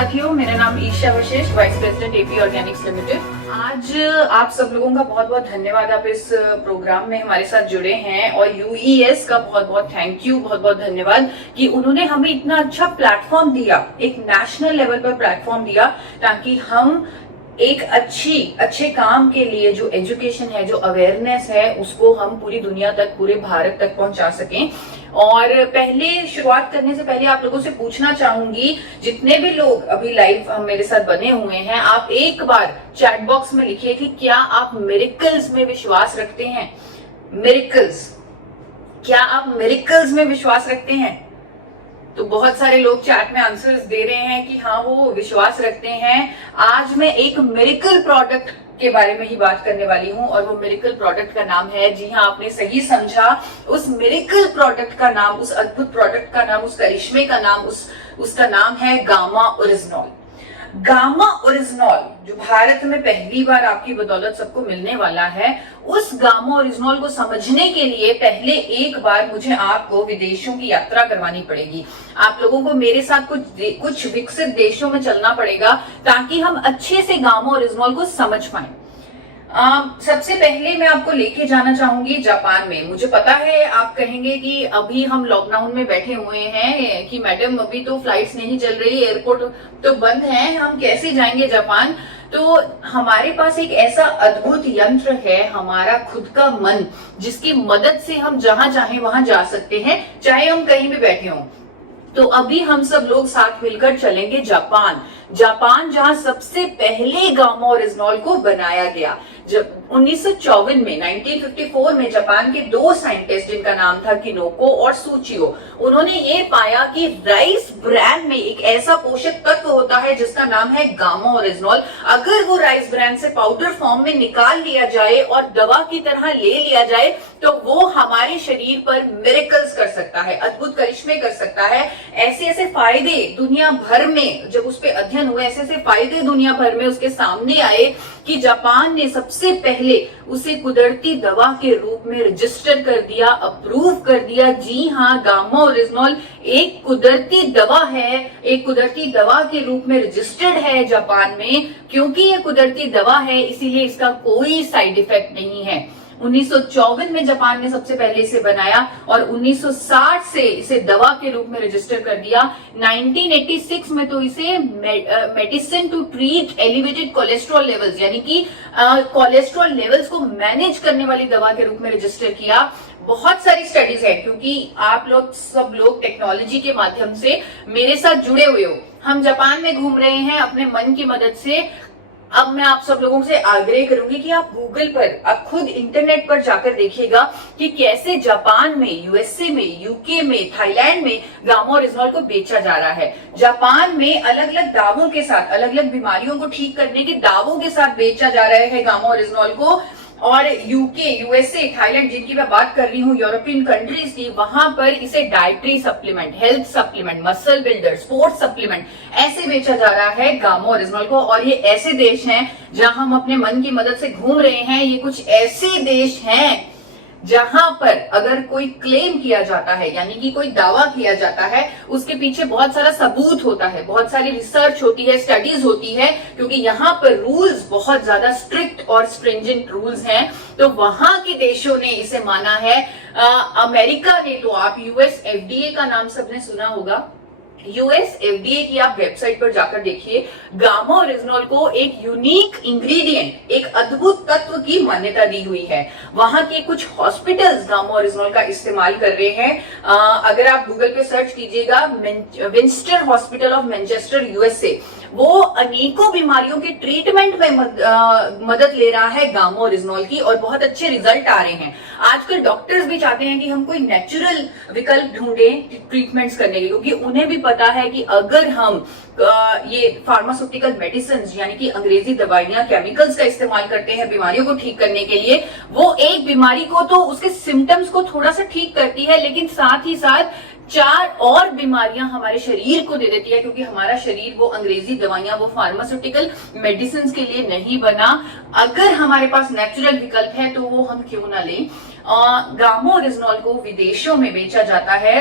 साथियों, मेरा नाम Isha Vashishtha, vice president AP organics limited. आज आप सब लोगों का बहुत बहुत धन्यवाद, आप इस प्रोग्राम में हमारे साथ जुड़े हैं। और यूईएस का बहुत बहुत थैंक यू, बहुत बहुत धन्यवाद कि उन्होंने हमें इतना अच्छा प्लेटफॉर्म दिया, एक नेशनल लेवल पर प्लेटफॉर्म दिया, ताकि हम एक अच्छे काम के लिए जो एजुकेशन है, जो अवेयरनेस है, उसको हम पूरी दुनिया तक, पूरे भारत तक पहुंचा सकें। और पहले शुरुआत करने से पहले आप लोगों से पूछना चाहूंगी, जितने भी लोग अभी लाइव मेरे साथ बने हुए हैं, आप एक बार चैट बॉक्स में लिखिए कि क्या आप मिरेकल्स में विश्वास रखते हैं। मिरेकल्स, क्या आप मिरेकल्स में विश्वास रखते हैं? तो बहुत सारे लोग चैट में आंसर्स दे रहे हैं कि हाँ, वो विश्वास रखते हैं। आज मैं एक मिरेकल प्रोडक्ट के बारे में ही बात करने वाली हूं, और वो मिरेकल प्रोडक्ट का नाम है, जी हाँ, आपने सही समझा, उस मिरेकल प्रोडक्ट का नाम, उस अद्भुत प्रोडक्ट का नाम, उस करिश्मे का नाम, उसका नाम है गामा ओरिजिनॉल। गामा ओरिजिनॉल जो भारत में पहली बार आपकी बदौलत सबको मिलने वाला है, उस गामा ओरिजिनॉल को समझने के लिए पहले एक बार मुझे आपको विदेशों की यात्रा करवानी पड़ेगी। आप लोगों को मेरे साथ कुछ विकसित देशों में चलना पड़ेगा, ताकि हम अच्छे से गामा ओरिजिनॉल को समझ पाए। सबसे पहले मैं आपको लेके जाना चाहूंगी जापान में। मुझे पता है आप कहेंगे कि अभी हम लॉकडाउन में बैठे हुए हैं कि मैडम अभी तो फ्लाइट्स नहीं चल रही, एयरपोर्ट तो बंद है, हम कैसे जाएंगे जापान। तो हमारे पास एक ऐसा अद्भुत यंत्र है, हमारा खुद का मन, जिसकी मदद से हम जहां चाहे वहां जा सकते हैं, चाहे हम कहीं भी बैठे हों। तो अभी हम सब लोग साथ मिलकर चलेंगे जापान, जहां सबसे पहले गामा ओरिजिनॉल को बनाया गया। जब 1954 में 1954 में जापान के दो साइंटिस्ट, जिनका नाम था किनोको और सूचियो, उन्होंने ये पाया कि राइस ब्रैन में एक ऐसा पोषक तत्व होता है जिसका नाम है गामा ओरिजिनॉल। अगर वो राइस ब्रैन से पाउडर फॉर्म में निकाल लिया जाए और दवा की तरह ले लिया जाए, तो वो हमारे शरीर पर मिरेकल्स कर सकता है, अद्भुत करिश्मे कर सकता है। ऐसे ऐसे फायदे दुनिया भर में, जब उस पर अध्ययन हुए, ऐसे ऐसे फायदे दुनिया भर में उसके सामने आए कि जापान ने सबसे पहले उसे कुदरती दवा के रूप में रजिस्टर कर दिया, अप्रूव कर दिया। जी हाँ, गामा ओरिजिनॉल एक कुदरती दवा है, एक कुदरती दवा के रूप में रजिस्टर्ड है जापान में। क्योंकि ये कुदरती दवा है, इसीलिए इसका कोई साइड इफेक्ट नहीं है। 1954 में जापान ने सबसे पहले इसे बनाया और 1960 से इसे दवा के रूप में रजिस्टर कर दिया। 1986 में तो इसे medicine to treat elevated cholesterol levels, यानी कि कोलेस्ट्रॉल लेवल्स को मैनेज करने वाली दवा के रूप में रजिस्टर किया। बहुत सारी स्टडीज है, क्योंकि आप लोग सब लोग टेक्नोलॉजी के माध्यम से मेरे साथ जुड़े हुए हो। हम जापान में घूम रहे हैं अपने मन की मदद से। अब मैं आप सब लोगों से आग्रह करूंगी कि आप गूगल पर, आप खुद इंटरनेट पर जाकर देखिएगा कि कैसे जापान में, यूएसए में, यूके में, थाईलैंड में गामा ओरिजिनॉल को बेचा जा रहा है। जापान में अलग अलग दावों के साथ, अलग अलग बीमारियों को ठीक करने के दावों के साथ बेचा जा रहा है गामा ओरिजिनॉल को। और यूके, यूएसए, थाईलैंड, जिनकी मैं बात कर रही हूँ, यूरोपियन कंट्रीज की, वहां पर इसे dietary supplement, health supplement, muscle builder, sports supplement, ऐसे बेचा जा रहा है गामा ओरिजिनॉल को। और ये ऐसे देश हैं जहां हम अपने मन की मदद से घूम रहे हैं। ये कुछ ऐसे देश हैं जहां पर अगर कोई क्लेम किया जाता है, यानी कि कोई दावा किया जाता है, उसके पीछे बहुत सारा सबूत होता है, बहुत सारी रिसर्च होती है, स्टडीज होती है, क्योंकि यहाँ पर रूल्स बहुत ज्यादा स्ट्रिक्ट और स्ट्रिंजेंट रूल्स हैं। तो वहां के देशों ने इसे माना है। अमेरिका ने तो, आप यूएस एफडीए का नाम सबने सुना होगा, यूएस एफडीए की आप वेबसाइट पर जाकर देखिए, गामा ओरिजिनॉल को एक यूनिक इंग्रेडिएंट, एक अद्भुत तत्व की मान्यता दी हुई है। वहां के कुछ हॉस्पिटल्स गामा ओरिजिनॉल का इस्तेमाल कर रहे हैं। अगर आप गूगल पे सर्च कीजिएगा, विंस्टर हॉस्पिटल ऑफ मैनचेस्टर यूएसए, वो अनेकों बीमारियों के ट्रीटमेंट में मदद ले रहा है गामा ओरिजिनॉल की, और बहुत अच्छे रिजल्ट आ रहे हैं। आजकल डॉक्टर्स भी चाहते हैं कि हम कोई नेचुरल विकल्प ढूंढें ट्रीटमेंट्स करने के, क्योंकि उन्हें भी पता है कि अगर हम ये फार्मास्यूटिकल मेडिसिन, यानी कि अंग्रेजी दवाइयां, केमिकल्स का इस्तेमाल करते हैं बीमारियों को ठीक करने के लिए, वो एक बीमारी को तो उसके सिम्टम्स को थोड़ा सा ठीक करती है, लेकिन साथ ही साथ 4 और बीमारियां हमारे शरीर को दे देती है, क्योंकि हमारा शरीर वो अंग्रेजी दवाइयां, वो फार्मास्यूटिकल मेडिसिन के लिए नहीं बना। अगर हमारे पास नेचुरल विकल्प है तो वो हम क्यों ना लें। गामा ओरिजिनॉल को विदेशों में बेचा जाता है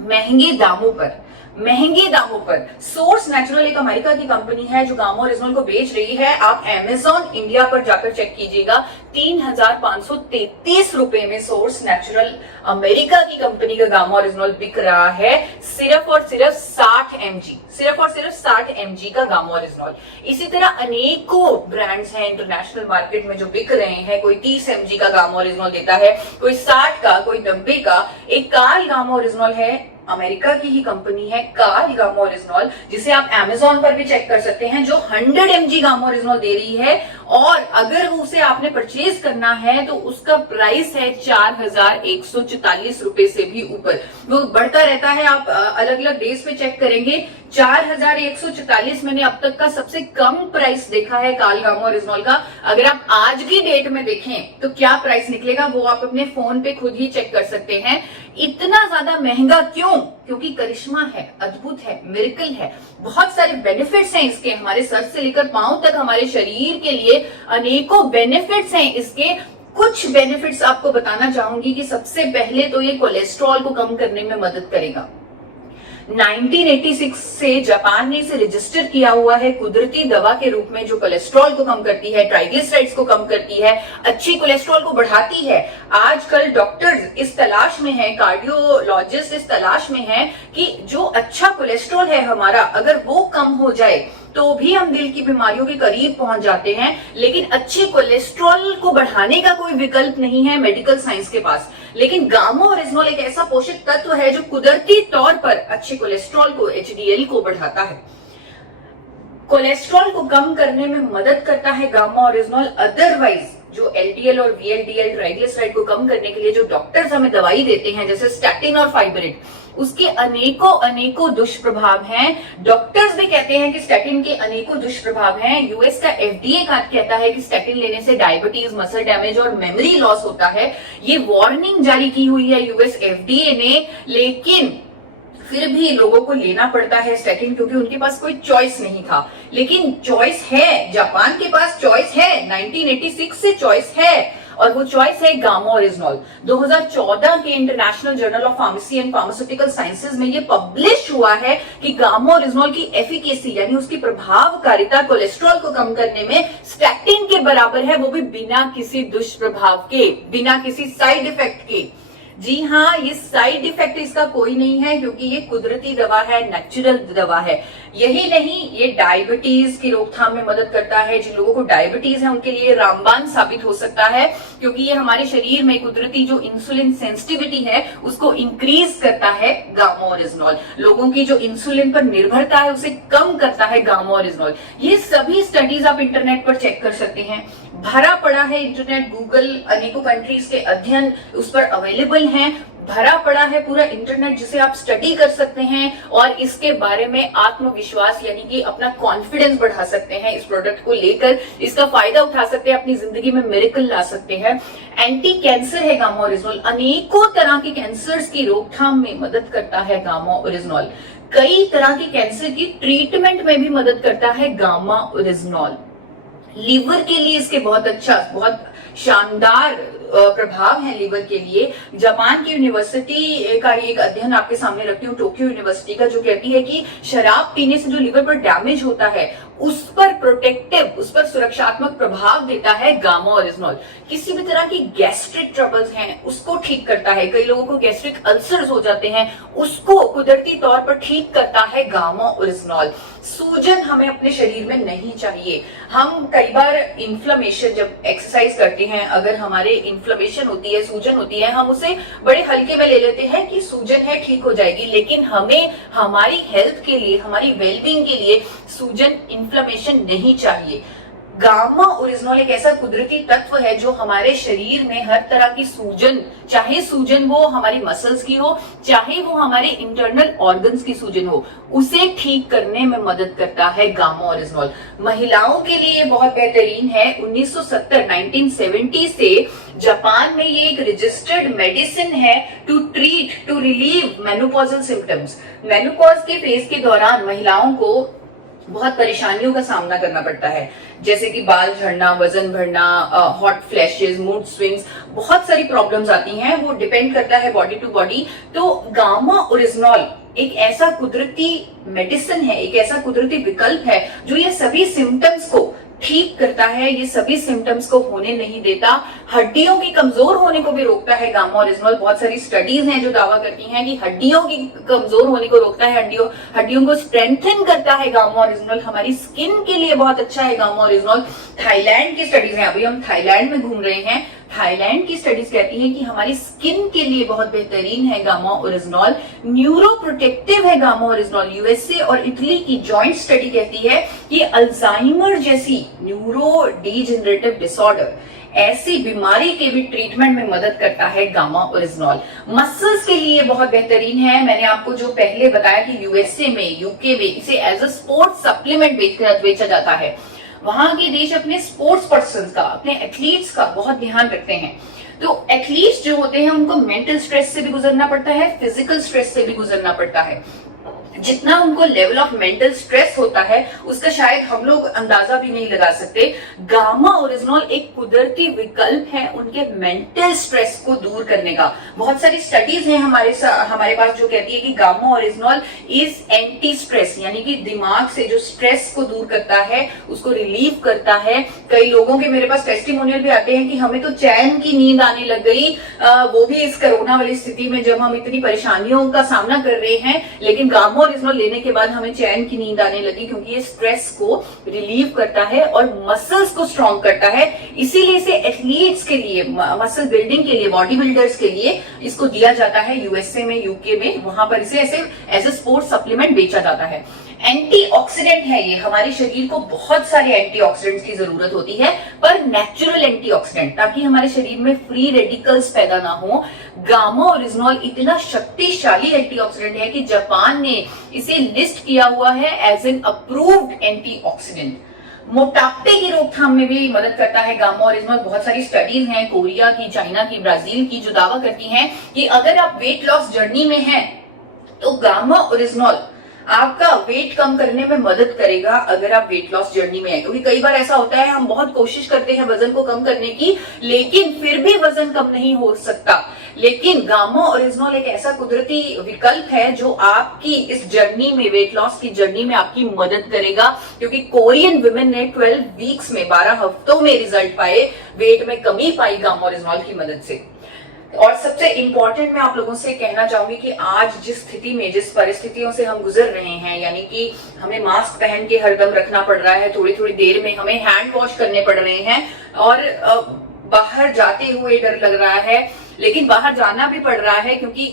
महंगे दामों पर। महंगे दामों पर। सोर्स नेचुरल एक अमेरिका की कंपनी है जो गामा ओरिजिनल को बेच रही है। आप अमेजॉन इंडिया पर जाकर चेक कीजिएगा, 3,533 रुपए में सोर्स नेचुरल अमेरिका की कंपनी का गामा ओरिजिनल बिक रहा है, सिर्फ और सिर्फ 60 mg, सिर्फ और सिर्फ 60 mg का गामा ओरिजिनल। इसी तरह अनेकों ब्रांड्स हैं इंटरनेशनल मार्केट में जो बिक रहे हैं। कोई 30 mg का गामा ओरिजिनल देता है, कोई 60 का, कोई 90 का। एक कार्ल गामा ओरिजिनल है, अमेरिका की ही कंपनी है कार्ल गामा ओरिजिनल, जिसे आप अमेजॉन पर भी चेक कर सकते हैं, जो 100 mg गामा ओरिजिनल दे रही है। और अगर उसे आपने परचेज करना है तो उसका प्राइस है 4,144 रुपए से भी ऊपर। वो बढ़ता रहता है, आप अलग अलग डेज पे चेक करेंगे। 4,144 मैंने अब तक का सबसे कम प्राइस देखा है कार्ल गामा ओरिजिनल का। अगर आप आज की डेट में देखें तो क्या प्राइस निकलेगा वो आप अपने फोन पे खुद ही चेक कर सकते हैं। इतना ज्यादा महंगा क्यों? क्योंकि करिश्मा है, अद्भुत है, मिरेकल है, बहुत सारे बेनिफिट्स हैं इसके। हमारे सर से लेकर पांव तक हमारे शरीर के लिए अनेकों बेनिफिट्स हैं इसके। कुछ बेनिफिट्स आपको बताना चाहूंगी कि सबसे पहले तो ये कोलेस्ट्रॉल को कम करने में मदद करेगा। 1986 से जापान ने इसे रजिस्टर किया हुआ है कुदरती दवा के रूप में, जो कोलेस्ट्रॉल को कम करती है, ट्राइग्लिसराइड्स को कम करती है, अच्छी कोलेस्ट्रॉल को बढ़ाती है। आजकल डॉक्टर्स इस तलाश में हैं, कार्डियोलॉजिस्ट इस तलाश में हैं कि जो अच्छा कोलेस्ट्रॉल है हमारा, अगर वो कम हो जाए तो भी हम दिल की बीमारियों के करीब पहुंच जाते हैं। लेकिन अच्छे कोलेस्ट्रॉल को बढ़ाने का कोई विकल्प नहीं है मेडिकल साइंस के पास। लेकिन गामा ओरिजिनल एक ऐसा पोषक तत्व है जो कुदरती तौर पर अच्छे कोलेस्ट्रॉल को, एचडीएल को बढ़ाता है। कोलेस्ट्रॉल को कम करने में मदद करता है गामा ओरिजिनल। अदरवाइज जो एलडीएल और वीएलडीएल ट्राइग्लिसराइड को कम करने के लिए जो डॉक्टर्स हमें दवाई देते हैं, जैसे स्टैटिन और फाइब्रिड, उसके अनेकों दुष्प्रभाव हैं। डॉक्टर्स भी कहते हैं कि स्टैटिन के अनेकों दुष्प्रभाव हैं। यूएस का एफडीए कहता है कि स्टैटिन लेने से डायबिटीज, मसल डैमेज और मेमोरी लॉस होता है। ये वार्निंग जारी की हुई है यूएस एफडीए ने, लेकिन फिर भी लोगों को लेना पड़ता है स्टैटिन, क्योंकि उनके पास कोई चॉइस नहीं था। लेकिन चॉइस है, जापान के पास चॉइस है, 1986 से चॉइस है, और वो चॉइस है गामा ओरिजिनल। 2014 के international journal of pharmacy and pharmaceutical sciences में ये पब्लिश हुआ है कि गामा ओरिजिनल की एफिकेसी यानी उसकी प्रभावकारिता कोलेस्ट्रॉल को कम करने में स्टैटिन के बराबर है, वो भी बिना किसी दुष्प्रभाव के, बिना किसी साइड इफेक्ट के। जी हाँ, ये साइड इफेक्ट इसका कोई नहीं है, क्योंकि ये कुदरती दवा है, नेचुरल दवा है। यही नहीं, ये डायबिटीज की रोकथाम में मदद करता है। जिन लोगों को डायबिटीज है उनके लिए रामबाण साबित हो सकता है, क्योंकि ये हमारे शरीर में कुदरती जो इंसुलिन सेंसिटिविटी है उसको इंक्रीज करता है गामा ओरिजिनल। लोगों की जो इंसुलिन पर निर्भरता है उसे कम करता है गामा ओरिजिनल। ये सभी स्टडीज आप इंटरनेट पर चेक कर सकते हैं, भरा पड़ा है इंटरनेट, गूगल, अनेकों कंट्रीज के अध्ययन उस पर अवेलेबल हैं। भरा पड़ा है पूरा इंटरनेट, जिसे आप स्टडी कर सकते हैं और इसके बारे में आत्मविश्वास यानी कि अपना कॉन्फिडेंस बढ़ा सकते हैं। इस प्रोडक्ट को लेकर इसका फायदा उठा सकते हैं, अपनी जिंदगी में मिरेकल ला सकते हैं। एंटी कैंसर है गामा ओरिजिनल, अनेकों तरह के कैंसर्स की रोकथाम में मदद करता है गामा ओरिजिनल। कई तरह के कैंसर की ट्रीटमेंट में भी मदद करता है गामा ओरिजिनल। लीवर के लिए इसके बहुत अच्छा, बहुत शानदार प्रभाव है लीवर के लिए। जापान की यूनिवर्सिटी का एक अध्ययन आपके सामने रखती हूँ, टोक्यो यूनिवर्सिटी का, जो कहती है कि शराब पीने से जो लीवर पर डैमेज होता है उस पर प्रोटेक्टिव, उस पर सुरक्षात्मक प्रभाव देता है गामा ओरिजिनल। किसी भी तरह की गैस्ट्रिक ट्रबल्स हैं उसको ठीक करता है। कई लोगों को गैस्ट्रिक अल्सर्स हो जाते हैं, उसको कुदरती तौर पर ठीक करता है गामा ओरिजिनल। सूजन हमें अपने शरीर में नहीं चाहिए। हम कई बार इन्फ्लेमेशन, जब एक्सरसाइज करते हैं, अगर हमारे इन्फ्लेमेशन होती है, सूजन होती है, हम उसे बड़े हल्के में ले लेते हैं कि सूजन है, ठीक हो जाएगी। लेकिन हमें हमारी हेल्थ के लिए, हमारी वेलबींग के लिए सूजन, इन्फ्लेमेशन नहीं चाहिए। गामा ओरिजिनल एक ऐसा कुदरती तत्व है जो हमारे शरीर में हर तरह की सूजन, चाहे सूजन वो हमारी मसल्स की हो, चाहे वो हमारे इंटरनल ऑर्गन्स की सूजन हो, उसे ठीक करने में मदद करता है गामा ओरिजिनल। महिलाओं के लिए बहुत बेहतरीन है। 1970 से जापान में ये एक रजिस्टर्ड मेडिसिन है to treat, to relieve menopausal symptoms. Menopause के फेज के दौरान महिलाओं को बहुत परेशानियों का सामना करना पड़ता है, जैसे कि बाल झड़ना, वजन बढ़ना, हॉट फ्लैशेस, मूड स्विंग्स, बहुत सारी प्रॉब्लम्स आती हैं। वो डिपेंड करता है बॉडी टू बॉडी। तो गामा ओरिजिनल एक ऐसा कुदरती मेडिसिन है, एक ऐसा कुदरती विकल्प है जो ये सभी सिम्टम्स को ठीक करता है, ये सभी सिम्टम्स को होने नहीं देता, हड्डियों की कमजोर होने को भी रोकता है गामा ओरिजिनल। बहुत सारी स्टडीज हैं जो दावा करती हैं कि हड्डियों की कमजोर होने को रोकता है, हड्डियों को स्ट्रेंथन करता है गामा ओरिजिनल। हमारी स्किन के लिए बहुत अच्छा है गामा ओरिजिनल। थाईलैंड की स्टडीज है, अभी हम थाईलैंड में घूम रहे हैं, थाईलैंड की स्टडीज कहती है कि हमारी स्किन के लिए बहुत बेहतरीन है गामा ओरिजिनल। न्यूरो प्रोटेक्टिव है गामा ओरिजिनल। यूएसए और इटली की जॉइंट स्टडी कहती है कि अल्जाइमर जैसी न्यूरो डीजेनरेटिव डिसऑर्डर, ऐसी बीमारी के भी ट्रीटमेंट में मदद करता है गामा ओरिजिनल। मसल्स के लिए बहुत बेहतरीन है। मैंने आपको जो पहले बताया कि यूएसए में, यूके में इसे एज अ स्पोर्ट्स सप्लीमेंट बेचा जाता है। वहां के देश अपने स्पोर्ट्स पर्सन का, अपने एथलीट्स का बहुत ध्यान रखते हैं। तो एथलीट्स जो होते हैं उनको मेंटल स्ट्रेस से भी गुजरना पड़ता है, फिजिकल स्ट्रेस से भी गुजरना पड़ता है। जितना उनको लेवल ऑफ मेंटल स्ट्रेस होता है उसका शायद हम लोग अंदाजा भी नहीं लगा सकते। गामा ओरिजिनल एक कुदरती विकल्प है उनके मेंटल स्ट्रेस को दूर करने का। बहुत सारी स्टडीज हैं हमारे पास जो कहती है कि gamma original is anti stress, यानी कि दिमाग से जो स्ट्रेस को दूर करता है, उसको रिलीव करता है। कई लोगों के मेरे पास टेस्टिमोनियल भी आते हैं कि हमें तो चैन की नींद आने लग गई, वो भी इस कोरोना वाली स्थिति में जब हम इतनी परेशानियों का सामना कर रहे हैं, लेकिन गामा ओरिजिनल लेने के बाद हमें चैन की नींद आने लगी, क्योंकि ये स्ट्रेस को रिलीव करता है और मसल्स को स्ट्रॉन्ग करता है। इसीलिए इसे एथलीट्स के लिए, मसल बिल्डिंग के लिए, बॉडी बिल्डर्स के लिए इसको दिया जाता है। यूएसए में, यूके में, वहां पर इसे ऐसे एज ए स्पोर्ट्स सप्लीमेंट बेचा जाता है। एंटीऑक्सीडेंट है ये, हमारे शरीर को बहुत सारे एंटीऑक्सीडेंट्स की जरूरत होती है, पर नेचुरल एंटीऑक्सीडेंट, ताकि हमारे शरीर में फ्री रेडिकल्स पैदा ना हो। गामा ओरिजिनल इतना शक्तिशाली एंटीऑक्सीडेंट है कि जापान ने इसे लिस्ट किया हुआ है एज एन अप्रूव्ड एंटीऑक्सीडेंट। मोटापे की रोकथाम में भी मदद करता है गामा ओरिजिनल। बहुत सारी स्टडीज हैं कोरिया की, चाइना की, ब्राजील की, जो दावा करती हैं कि अगर आप वेट लॉस जर्नी में हैं तो गामा ओरिजिनल आपका वेट कम करने में मदद करेगा। अगर आप वेट लॉस जर्नी में है, क्योंकि कई बार ऐसा होता है हम बहुत कोशिश करते हैं वजन को कम करने की, लेकिन फिर भी वजन कम नहीं हो सकता। लेकिन गामा ओरिजिनल एक ऐसा कुदरती विकल्प है जो आपकी इस जर्नी में, वेट लॉस की जर्नी में आपकी मदद करेगा। क्योंकि कोरियन वुमेन ने 12 वीक्स में, 12 हफ्तों में रिजल्ट पाए, वेट में कमी पाई गामा ओरिजिनल की मदद से। और सबसे इंपॉर्टेंट मैं आप लोगों से कहना चाहूंगी कि आज जिस स्थिति में, जिस परिस्थितियों से हम गुजर रहे हैं, यानी कि हमें मास्क पहन के हरदम रखना पड़ रहा है, थोड़ी थोड़ी देर में हमें हैंड वॉश करने पड़ रहे हैं, और बाहर जाते हुए डर लग रहा है, लेकिन बाहर जाना भी पड़ रहा है क्योंकि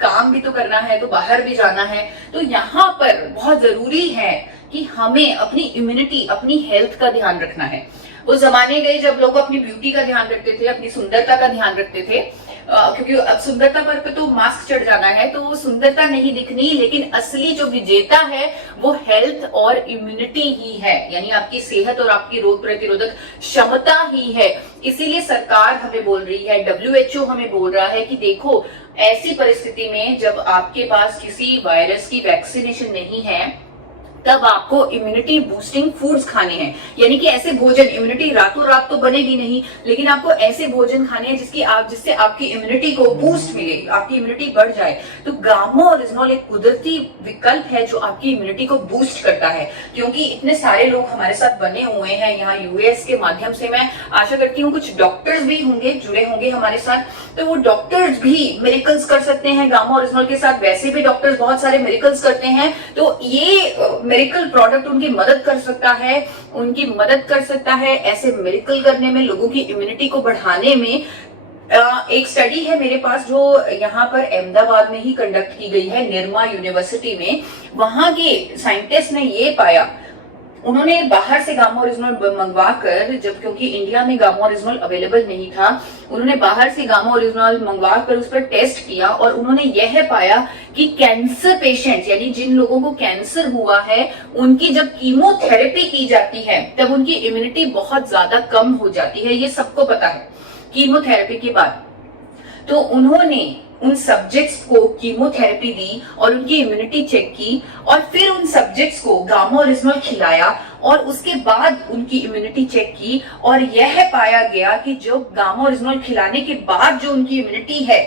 काम भी तो करना है, तो बाहर भी जाना है। तो यहाँ पर बहुत जरूरी है कि हमें अपनी इम्यूनिटी, अपनी हेल्थ का ध्यान रखना है। वो जमाने गए जब लोग अपनी ब्यूटी का ध्यान रखते थे, अपनी सुंदरता का ध्यान रखते थे, क्योंकि अब सुंदरता पर तो मास्क चढ़ जाना है, तो वो सुंदरता नहीं दिखनी, लेकिन असली जो विजेता है वो हेल्थ और इम्यूनिटी ही है, यानी आपकी सेहत और आपकी रोग प्रतिरोधक क्षमता ही है। इसीलिए सरकार हमें बोल रही है, WHO हमें बोल रहा है कि देखो, ऐसी परिस्थिति में जब आपके पास किसी वायरस की वैक्सीनेशन नहीं है, तब आपको इम्यूनिटी बूस्टिंग फूड्स खाने हैं। यानी कि ऐसे भोजन, इम्यूनिटी रातों रात तो बनेगी नहीं, लेकिन आपको ऐसे भोजन खाने हैं जिससे आपकी इम्यूनिटी को बूस्ट मिले, आपकी इम्यूनिटी बढ़ जाए। तो गामा ओरिजिनल एक कुदरती विकल्प है जो आपकी इम्यूनिटी को बूस्ट करता है। क्योंकि इतने सारे लोग हमारे साथ बने हुए हैं यहाँ यूएस के माध्यम से, मैं आशा करती हूँ कुछ डॉक्टर्स भी होंगे, जुड़े होंगे हमारे साथ, तो वो डॉक्टर्स भी मिरेकल्स कर सकते हैं गामा ओरिजिनल के साथ। वैसे भी डॉक्टर्स बहुत सारे मिरेकल्स करते हैं, तो ये मिरेकल प्रोडक्ट उनकी मदद कर सकता है, ऐसे मिरेकल करने में, लोगों की इम्यूनिटी को बढ़ाने में। एक स्टडी है मेरे पास जो यहाँ पर अहमदाबाद में ही कंडक्ट की गई है, निर्मा यूनिवर्सिटी में। वहां के साइंटिस्ट ने ये पाया, उन्होंने बाहर से गामा ओरिजिनल मंगवा कर, जब क्योंकि इंडिया में गामा ओरिजिनल अवेलेबल नहीं था, उन्होंने बाहर से गामा ओरिजिनल मंगवा कर उस पर टेस्ट किया, और उन्होंने यह पाया कि कैंसर पेशेंट्स, यानी जिन लोगों को कैंसर हुआ है, उनकी जब कीमोथेरेपी की जाती है तब उनकी इम्यूनिटी बहुत ज्यादा कम हो जाती है। ये सबको पता है कीमोथेरेपी के बाद। तो उन्होंने उन सब्जेक्ट्स को कीमोथेरेपी दी और उनकी इम्यूनिटी चेक की, और फिर उन सब्जेक्ट्स को गामा ओरिजिनल खिलाया और उसके बाद उनकी इम्यूनिटी चेक की, और यह पाया गया कि जो गामा ओरिजिनल खिलाने के बाद जो उनकी इम्यूनिटी है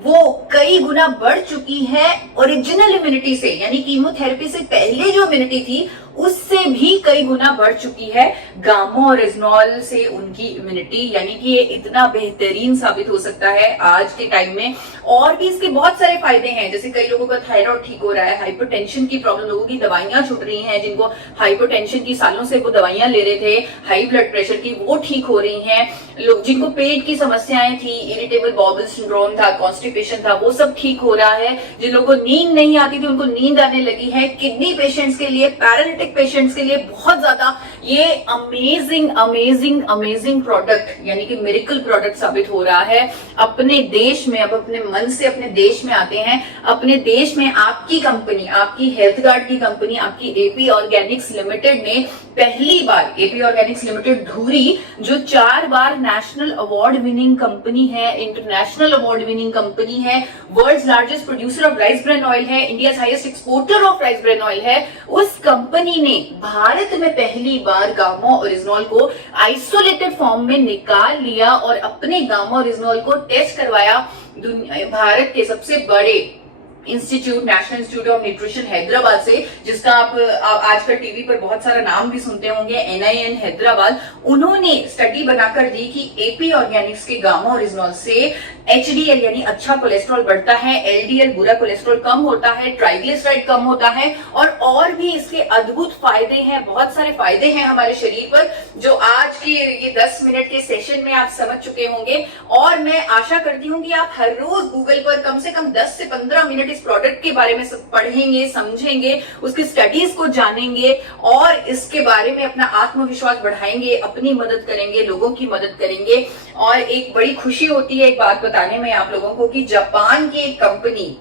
वो कई गुना बढ़ चुकी है ओरिजिनल इम्यूनिटी से, यानी कीमोथेरेपी से पहले जो इम्यूनिटी थी उससे भी कई गुना बढ़ चुकी है गामा ओरिजिनॉल से उनकी इम्यूनिटी। यानी कि ये इतना बेहतरीन साबित हो सकता है आज के टाइम में। और भी इसके बहुत सारे फायदे हैं, जैसे कई लोगों का थायराइड ठीक हो रहा है, हाइपरटेंशन की प्रॉब्लम, लोगों की दवाइयां छूट रही हैं, जिनको हाइपरटेंशन की सालों से वो दवाइयां ले रहे थे, हाई ब्लड प्रेशर की, वो ठीक हो रही हैं। लोग जिनको पेट की समस्याएं थी, इरिटेबल बाउल सिंड्रोम था, कॉन्स्टिपेशन था, वो सब ठीक हो रहा है। जिन लोगों को नींद नहीं आती थी उनको नींद आने लगी है। किडनी पेशेंट्स के लिए, पैरालिटिक पेशेंट्स के लिए बहुत ज्यादा ये अमेजिंग अमेजिंग अमेजिंग प्रोडक्ट यानी कि मिरेकल प्रोडक्ट साबित हो रहा है अपने देश में। अब अपने मन से अपने देश में आते हैं। अपने देश में आपकी कंपनी, आपकी हेल्थ गार्ड की कंपनी, आपकी एपी ऑर्गेनिक्स लिमिटेड ने पहली बार, एपी ऑर्गेनिक्स लिमिटेड धुरी, जो 4 बार नेशनल अवार्ड विनिंग कंपनी है, इंटरनेशनल अवार्ड विनिंग कंपनी है, world's largest producer of rice bran oil है, India highest exporter of rice bran oil है, उस कंपनी ने भारत में पहली बार गामा ओरिजिनॉल को आइसोलेटेड फॉर्म में निकाल लिया और अपने गामा ओरिजिनॉल को टेस्ट करवाया भारत के सबसे बड़े institute, national institute of nutrition Hyderabad से, जिसका आप आजकल टीवी पर बहुत सारा नाम भी सुनते होंगे, NIN हैदराबाद। उन्होंने स्टडी बनाकर दी कि एपी ऑर्गेनिक्स के गामा ओरिजिनॉल से HDL यानी अच्छा कोलेस्ट्रॉल बढ़ता है, LDL बुरा कोलेस्ट्रॉल कम होता है, ट्राइग्लिसराइड कम होता है, और भी इसके अद्भुत फायदे हैं, बहुत सारे फायदे हैं हमारे शरीर पर, जो आज के ये 10 मिनट के सेशन में आप समझ चुके होंगे। और मैं आशा करती हूँ कि आप हर रोज गूगल पर कम से कम 10 से 15 मिनट इस प्रोडक्ट के बारे में पढ़ेंगे, समझेंगे, उसकी स्टडीज को जानेंगे और इसके बारे में अपना आत्मविश्वास बढ़ाएंगे, अपनी मदद करेंगे, लोगों की मदद करेंगे। और एक बड़ी खुशी होती है एक बात बताने में आप लोगों को कि जापान की एक कंपनी,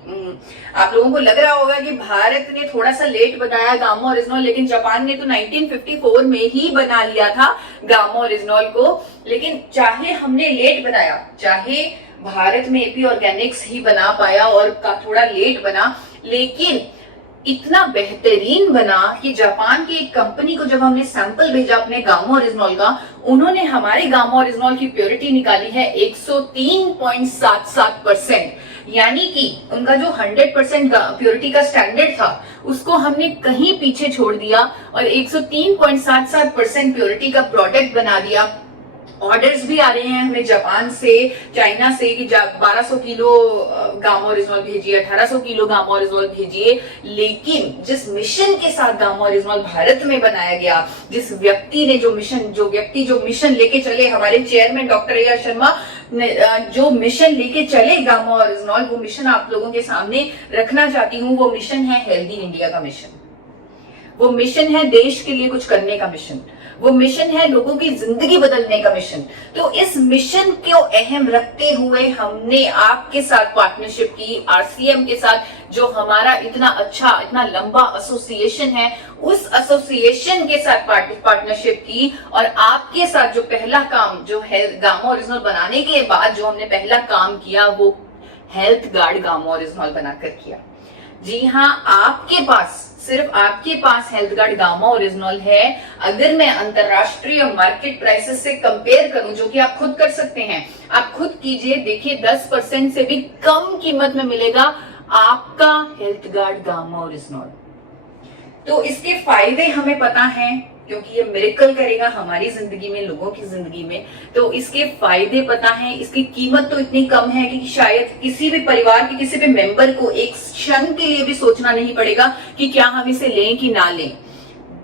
आप लोगों को लग रहा होगा कि भारत ने थोड़ा सा लेट बनाया गामा ओरिजिनॉल, लेकिन जापान ने तो 1954 में ही बना लिया था गामा ओरिजिनॉल को। लेकिन चाहे हमने लेट बनाया, चाहे भारत में एपी ऑर्गेनिक्स ही बना पाया और थोड़ा लेट बना, लेकिन इतना बेहतरीन बना कि जापान की एक कंपनी को जब हमने सैंपल भेजा अपने गामा ओरिजिनॉल का, उन्होंने हमारे गामा ओरिजिनॉल की प्योरिटी निकाली है 103.77%। यानी कि उनका जो 100% प्योरिटी का स्टैंडर्ड था उसको हमने कहीं पीछे छोड़ दिया और 103.77% प्योरिटी का प्रोडक्ट बना दिया। ऑर्डर्स भी आ रहे हैं हमें जापान से, चाइना से कि 1200 किलो गामा ओरिजिनॉल भेजिए, 1800 किलो गामा ओरिजिनॉल भेजिए। लेकिन जिस मिशन के साथ गामा ओरिजिनॉल भारत में बनाया गया, जिस व्यक्ति ने जो मिशन लेके चले, हमारे चेयरमैन डॉक्टर A.R. शर्मा जो मिशन लेके चले गामा ओरिजिनॉल, वो मिशन आप लोगों के सामने रखना चाहती हूँ। वो मिशन है हेल्दी इंडिया का मिशन, वो मिशन है देश के लिए कुछ करने का मिशन, वो मिशन है लोगों की जिंदगी बदलने का मिशन। तो इस मिशन को अहम रखते हुए हमने आपके साथ पार्टनरशिप की, RCM के साथ, जो हमारा इतना अच्छा, इतना लंबा एसोसिएशन है, उस एसोसिएशन के साथ पार्टनरशिप की। और आपके साथ जो पहला काम, जो है गामा ओरिजिनॉल बनाने के बाद जो हमने पहला काम किया, वो हेल्थ गार्ड गामा ओरिजिनॉल बनाकर किया। जी हाँ, आपके पास, सिर्फ आपके पास हेल्थ गार्ड गामा ओरिजिनॉल है। अगर मैं अंतरराष्ट्रीय मार्केट प्राइसेस से कंपेयर करूं, जो कि आप खुद कर सकते हैं, आप खुद कीजिए, देखिए 10% से भी कम कीमत में मिलेगा आपका हेल्थ गार्ड गामा ओरिजिनॉल। तो इसके फायदे हमें पता हैं, क्योंकि ये मिरेकल करेगा हमारी जिंदगी में, लोगों की जिंदगी में। तो इसके फायदे पता है, इसकी कीमत तो इतनी कम है कि शायद किसी भी परिवार के किसी भी मेंबर को एक क्षण के लिए भी सोचना नहीं पड़ेगा कि क्या हम इसे लें कि ना लें।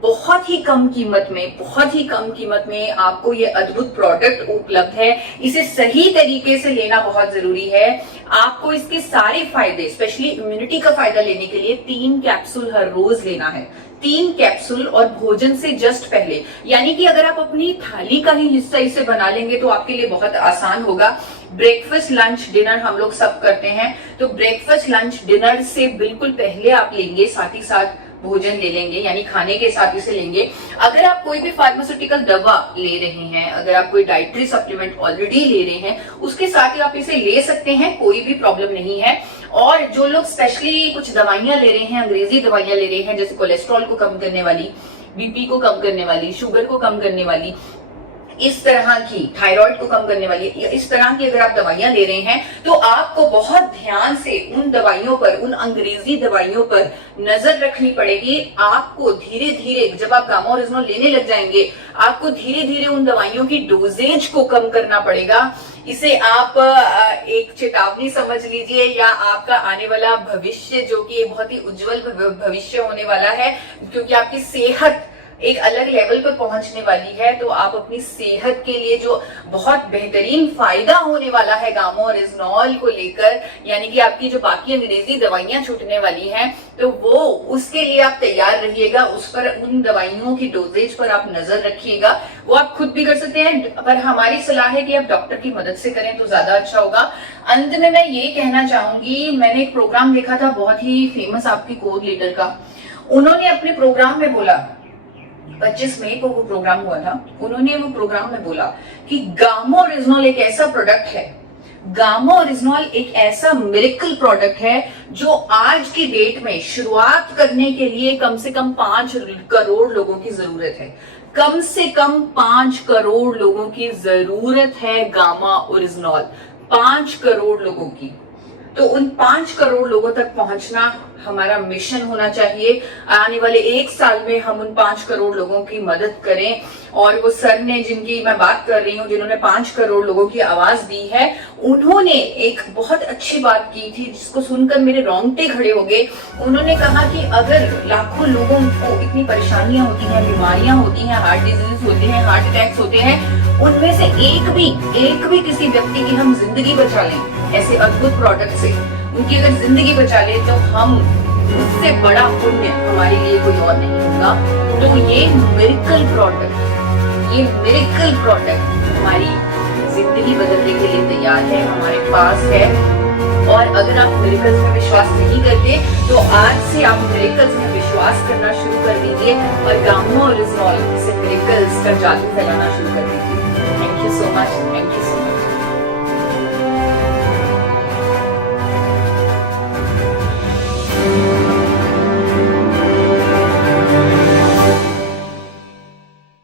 बहुत ही कम कीमत में, बहुत ही कम कीमत में आपको ये अद्भुत प्रोडक्ट उपलब्ध है। इसे सही तरीके से लेना बहुत जरूरी है। आपको इसके सारे फायदे, स्पेशली इम्यूनिटी का फायदा लेने के लिए 3 कैप्सूल हर रोज लेना है। 3 कैप्सूल और भोजन से जस्ट पहले, यानी कि अगर आप अपनी थाली का ही हिस्सा इसे बना लेंगे तो आपके लिए बहुत आसान होगा। ब्रेकफास्ट, लंच, डिनर हम लोग सब करते हैं, तो ब्रेकफास्ट, लंच, डिनर से बिल्कुल पहले आप लेंगे, साथ ही साथ भोजन ले लेंगे, यानी खाने के साथ इसे लेंगे। अगर आप कोई भी फार्मास्यूटिकल दवा ले रहे हैं, अगर आप कोई डाइटरी सप्लीमेंट ऑलरेडी ले रहे हैं, उसके साथ ही आप इसे ले सकते हैं, कोई भी प्रॉब्लम नहीं है। और जो लोग स्पेशली कुछ दवाइयां ले रहे हैं, अंग्रेजी दवाइयां ले रहे हैं, जैसे कोलेस्ट्रॉल को कम करने वाली, BP को कम करने वाली, शुगर को कम करने वाली, इस तरह की थायराइड को कम करने वाली या इस तरह की अगर आप दवाइयां ले रहे हैं तो आपको बहुत ध्यान से उन दवाइयों पर, उन अंग्रेजी दवाइयों पर नजर रखनी पड़ेगी। आपको धीरे धीरे जब आप गामा ओरिजिनल लेने लग जाएंगे, आपको धीरे धीरे उन दवाइयों की डोजेज को कम करना पड़ेगा। इसे आप एक चेतावनी समझ लीजिए या आपका आने वाला भविष्य जो कि बहुत ही उज्जवल भविष्य होने वाला है, क्योंकि आपकी सेहत एक अलग लेवल पर पहुंचने वाली है। तो आप अपनी सेहत के लिए जो बहुत बेहतरीन फायदा होने वाला है गामा ओरिजिनॉल को लेकर, यानी कि आपकी जो बाकी अंग्रेजी दवाइयां छूटने वाली हैं, तो वो उसके लिए आप तैयार रहिएगा। उस पर, उन दवाइयों की डोजेज पर आप नजर रखिएगा। वो आप खुद भी कर सकते हैं, पर हमारी सलाह है कि आप डॉक्टर की मदद से करें तो ज्यादा अच्छा होगा। अंत में मैं ये कहना चाहूंगी, मैंने एक प्रोग्राम देखा था बहुत ही फेमस आपकी कोर लीडर का। उन्होंने अपने प्रोग्राम में बोला, 25 मई को वो प्रोग्राम हुआ था, उन्होंने वो प्रोग्राम में बोला कि गामा ओरिजिनॉल एक ऐसा प्रोडक्ट है, गामा ओरिजिनॉल एक ऐसा मिरेकल प्रोडक्ट है जो आज की डेट में शुरुआत करने के लिए कम से कम 5 करोड़ लोगों की जरूरत है। कम से कम 5 करोड़ लोगों की जरूरत है गामा ओरिजिनॉल, 5 करोड़ लोगों की। तो उन 5 करोड़ लोगों तक पहुंचना हमारा मिशन होना चाहिए। आने वाले 1 साल में हम उन 5 करोड़ लोगों की मदद करें। और वो सर ने, जिनकी मैं बात कर रही हूँ, जिन्होंने 5 करोड़ लोगों की आवाज दी है, उन्होंने एक बहुत अच्छी बात की थी जिसको सुनकर मेरे रोंगटे खड़े हो गए। उन्होंने कहा कि अगर लाखों लोगों को इतनी परेशानियां होती हैं, बीमारियां होती हैं, हार्ट डिजीज होते हैं, हार्ट अटैक्स होते हैं, उनमें से एक भी किसी व्यक्ति की हम जिंदगी बचा लें ऐसे अद्भुत प्रोडक्ट से, उनकी अगर जिंदगी बचा ले तो हम, उससे बड़ा पुण्य हमारे लिए कोई और नहीं होगा। तो ये मिरेकल प्रोडक्ट हमारी जिंदगी बदलने के लिए तैयार है, हमारे पास है। और अगर आप मिरेकल्स में विश्वास नहीं करते तो आज से आप मिरेकल्स में विश्वास करना शुरू कर दीजिए और गामा ओरिजिनॉल से मिरेकल्स का जादू फैलाना शुरू कर दीजिए।